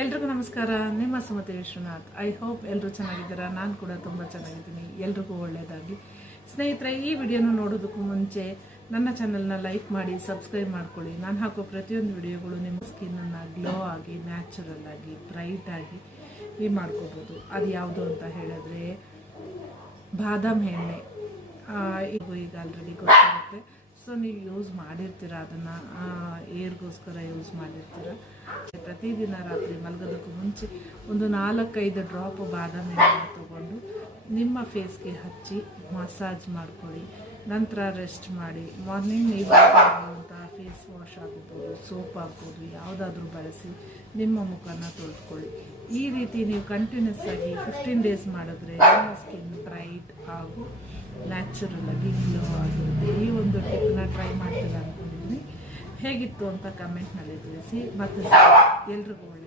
ಎಲ್ರಿಗೂ ನಮಸ್ಕಾರ. ನಿಮ್ಮ ಸುಮತಿ ವಿಶ್ವನಾಥ್. ಐ ಹೋಪ್ ಎಲ್ಲರೂ ಚೆನ್ನಾಗಿದ್ದೀರಾ. ನಾನು ಕೂಡ ತುಂಬ ಚೆನ್ನಾಗಿದ್ದೀನಿ. ಎಲ್ರಿಗೂ ಒಳ್ಳೆಯದಾಗಲಿ. ಸ್ನೇಹಿತರೆ, ಈ ವಿಡಿಯೋನ ನೋಡೋದಕ್ಕೂ ಮುಂಚೆ ನನ್ನ ಚಾನಲ್ನ ಲೈಕ್ ಮಾಡಿ, ಸಬ್ಸ್ಕ್ರೈಬ್ ಮಾಡ್ಕೊಳ್ಳಿ. ನಾನು ಹಾಕೋ ಪ್ರತಿಯೊಂದು ವಿಡಿಯೋಗಳು ನಿಮ್ಮ ಸ್ಕಿನ್ನನ್ನು ಗ್ಲೋ ಆಗಿ, ನ್ಯಾಚುರಲ್ ಆಗಿ, ಬ್ರೈಟ್ ಆಗಿ ಮಾಡ್ಕೋಬೋದು. ಅದು ಯಾವುದು ಅಂತ ಹೇಳಿದ್ರೆ ಬಾದಾಮ್ ಎಣ್ಣೆ. ಈಗ ಆಲ್ರೆಡಿ ಗೊತ್ತಿರುತ್ತೆ. ಸೊ ನೀವು ಯೂಸ್ ಮಾಡಿರ್ತೀರ, ಅದನ್ನು ಏರ್ಗೋಸ್ಕರ ಯೂಸ್ ಮಾಡಿರ್ತೀರ. ಪ್ರತಿದಿನ ರಾತ್ರಿ ಮಲಗೋದಕ್ಕೂ ಮುಂಚೆ ಒಂದು 4-5 ಡ್ರಾಪ್ ಬಾದಾಮಿ ಎಣ್ಣೆ ತೊಗೊಂಡು ನಿಮ್ಮ ಫೇಸ್ಗೆ ಹಚ್ಚಿ ಮಸಾಜ್ ಮಾಡ್ಕೊಳ್ಳಿ. ನಂತರ ರೆಸ್ಟ್ ಮಾಡಿ. ಮಾರ್ನಿಂಗ್ ನೀವು ಮಾಡುವಂಥ ಫೇಸ್ ವಾಶ್ ಆಗ್ಬೋದು, ಸೋಪ್ ಆಗ್ಬೋದು, ಯಾವುದಾದ್ರೂ ಬಳಸಿ ನಿಮ್ಮ ಮುಖನ ತೊಳ್ಕೊಳ್ಳಿ. ಈ ರೀತಿ ನೀವು ಕಂಟಿನ್ಯೂಸ್ ಆಗಿ 15 ಡೇಸ್ ಮಾಡಿದ್ರೆ ನಿಮ್ಮ ಸ್ಕಿನ್ ಬ್ರೈಟ್ ಹಾಗೂ ನ್ಯಾಚುರಲ್ ಆಗಿ ಗ್ಲೋ ಆಗಿರುತ್ತೆ. ಈ ಒಂದು ಟಿಪ್ನ ಟ್ರೈ ಮಾಡ್ತೀರಾ ಅಂದ್ಕೊಂಡಿದ್ದೀನಿ. ಹೇಗಿತ್ತು ಅಂತ ಕಮೆಂಟ್ನಲ್ಲಿ ತಿಳಿಸಿ. ಮತ್ತೆ ಎಲ್ರಿಗೂ ಒಳ್ಳೆ